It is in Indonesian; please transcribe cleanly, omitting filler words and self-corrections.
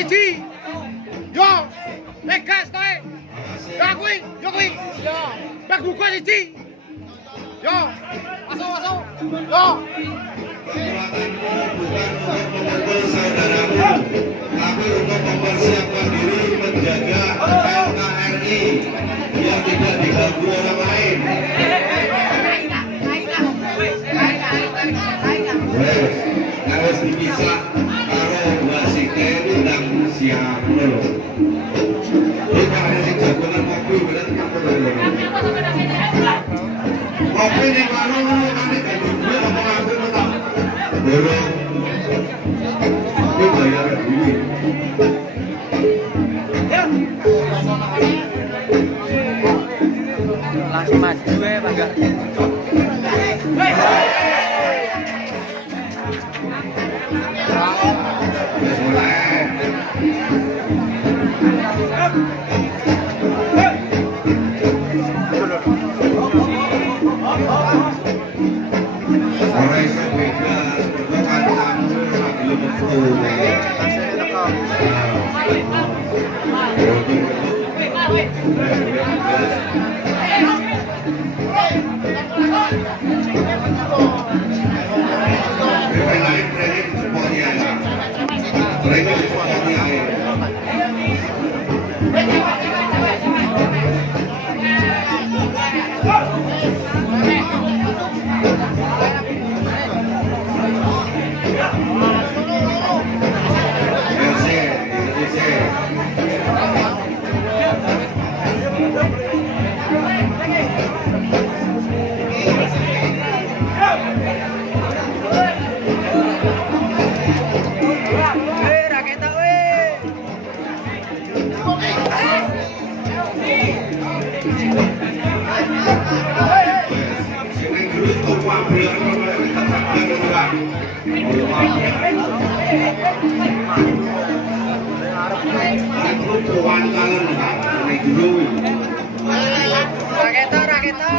siji. Yo. Gas kowe. Yo kuwi, yo kuwi. Yo. Bak buka siji. Yo. Masuk. Yo. Bukan saudaramu, tapi untuk mempersiapkan diri menjaga NKRI yang tidak diganggu orang lain. Harus dipisah kalau wasit itu dan siap dulu. Kita ada yang jagoan kopi, berarti apa dulu? Kopi di warung nanti gaji gue apa aku betul? Dorong. Ini bayar duit. Langsung maju ya bangga. Orang yang beda, bukan kamu belum betul. Raketo